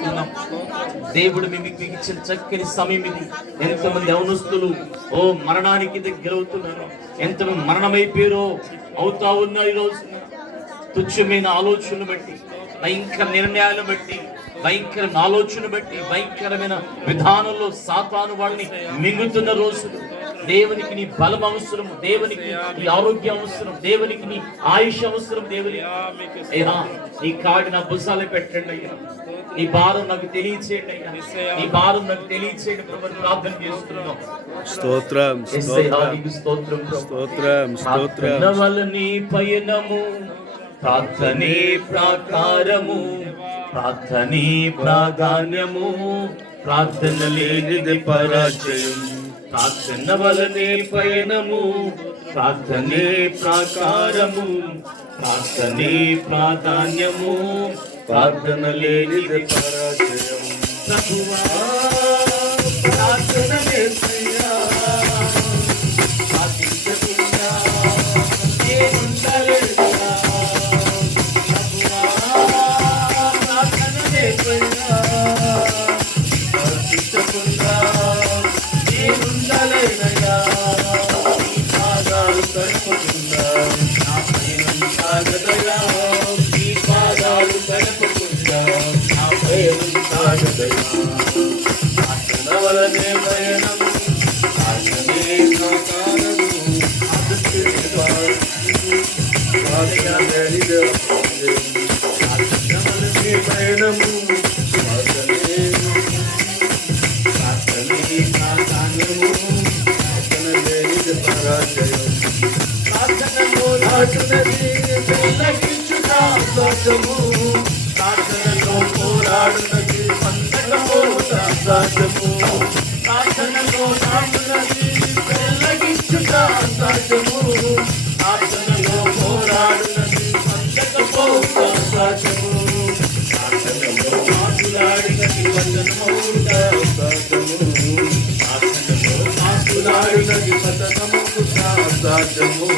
చేస్తున్నాం. దేవుడు మీకు ఇచ్చిన చక్కని సమయం ఇది. ఎంతమంది యవనస్తులు మరణానికి దగ్గర అవుతున్నారు, ఎంతమంది మరణమైపోయారో అవుతా ఉన్నారు. ఈరోజు తుచ్చమైన ఆలోచనలు బట్టి, భయంకర నిర్ణయాలను బట్టి, భయంకర ఆలోచన బట్టి, భయంకరమైన విధానంలో సాతాను వాళ్ళని మింగుతున్న రోజులు. దేవునికి నీ బలం అవసరం, దేవునికి నీ ఆరోగ్యం అవసరం, దేవునికి నీ ఆయుష్ అవసరం. దేవునికి అయ్యా నీ కాడి నా భుజాలు పెట్టండి అయ్యా, నీ భారం నాకు తెలియచేయండి అయ్యా, నీ భారం నాకు తెలియచేయండి ప్రభు. ప్రార్థన చేస్తున్నాం. స్తోత్రం స్తోత్రం స్తోత్రం స్తోత్రం. నీ పయనము ప్రార్థనే ప్రాకారము, ప్రార్థనే ప్రాధాన్యము, ప్రార్థన లేనిది పరాజయం. ప్రార్థన వలనే పయనము, ప్రార్థనే ప్రాకారము, ప్రార్థనే ప్రాధాన్యము, ప్రార్థన లేనిది పరాజయం. ప్రభువా ప్రార్థన నేర్పయ్యా, ప్రార్థించకుండా నేనుండలేనుగా. ప్రభువా ప్రార్థన నేర్పయ్యా, ప్రార్థించకుండా నేనుండలేనయ్యా. నీ పాదాలు తడపకుండా నా పయనం సాగదయా, నీ పాదాలు తడపకుండా నా పయనం సాగదయా. ప్రార్థన వలనే పయనం, ప్రార్థనే ప్రాకారము, ప్రార్థన వలనే పయనము, ప్రార్థనే ప్రాధాన్యము, ప్రార్థన లేనిది పరాజయం. ప్రార్థనలో నాటునది వెల్లగించుట దోషము, ప్రార్థనలో పోరాడునది పందకపోత సాధ్యము. ప్రార్థనలో నాటునది వెల్లగించుట సాధ్యము, ప్రార్థనలో పోరాడునది పందకపోత సాధ్యము. ప్రార్థనలో మాట్లాడినది వచనమౌట సాధ్యము, ప్రార్థనలో మాట్లాడినది వచనమౌట సాధ్యము.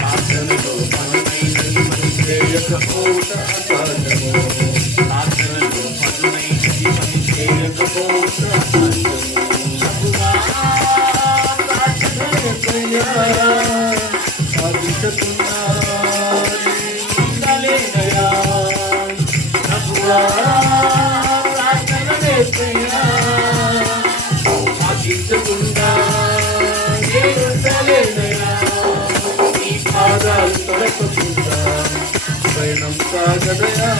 ప్రార్థనలో పనులైనది పని చేయకపోవుట అసాధ్యము, ప్రార్థనలో పనులైనది పని చేయకపోవుట అసాధ్యము. ప్రభువా ప్రార్థన నేర్పయ్యా, ప్రార్థించకుండా నేనుండలేనయ్యా. ప్రభువా ప్రార్థన నేర్పయ్యా, ప్రార్థించకుండా నేనుండలేనయ్యా. నీ పాదాలు తడపకుండా పయనం సాగదయా,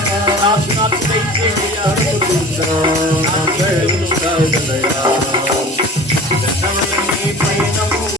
నాకు దయచేయయ్యా. తడపకుండా